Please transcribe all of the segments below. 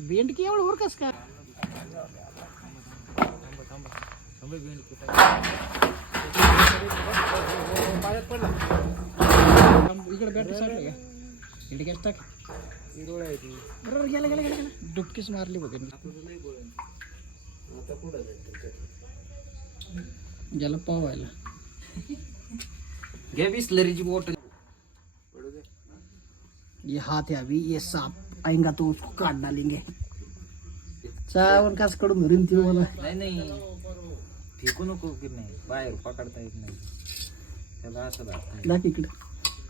bend की एवढं वर कस काय इकडे बॅटरी साठलं का इकडे गॅस टाक बरोबर गेला गेला गेला गेला डुबकीच मारली बघ गेला पावायला घे बिसलरीची बॉटल ये हाथ है अभी ये सांप आएगा तो उसको काट डालेंगे चावल कास कडून धरून ती मला नाही फेकू नको की नाही बाहेर पकडता येत नाही त्याला असं दाख इकडे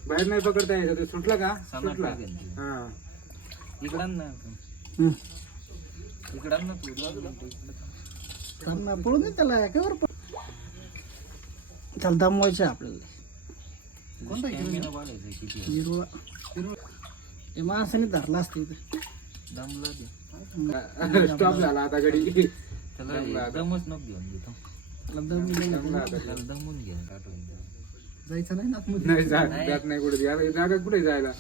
बाहेर नाही पकडता येत ते सुटला का सुटला हा इकडान ना इकडान ना त्यांना पळून दे त्याला एकावर त्याला दमवायचं आपल्याला कोणता हिरवा ते माणसाने धरला असते इथं दमला स्टॉप झाला आता गडी त्याला दमच नको घेऊन देतो त्याला दमून घ्या काटून जायचं नाही ना नाही जात नाही कुठे जागा कुठे जायला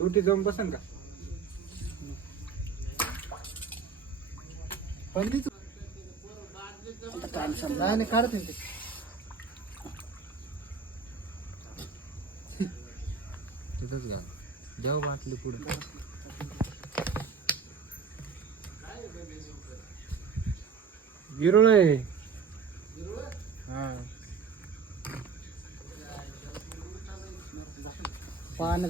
रोटी जाऊन बसन का पंडित नाही काढत नाही तिथंच घाल देव बाटली पुढे गिरोळ आहे पान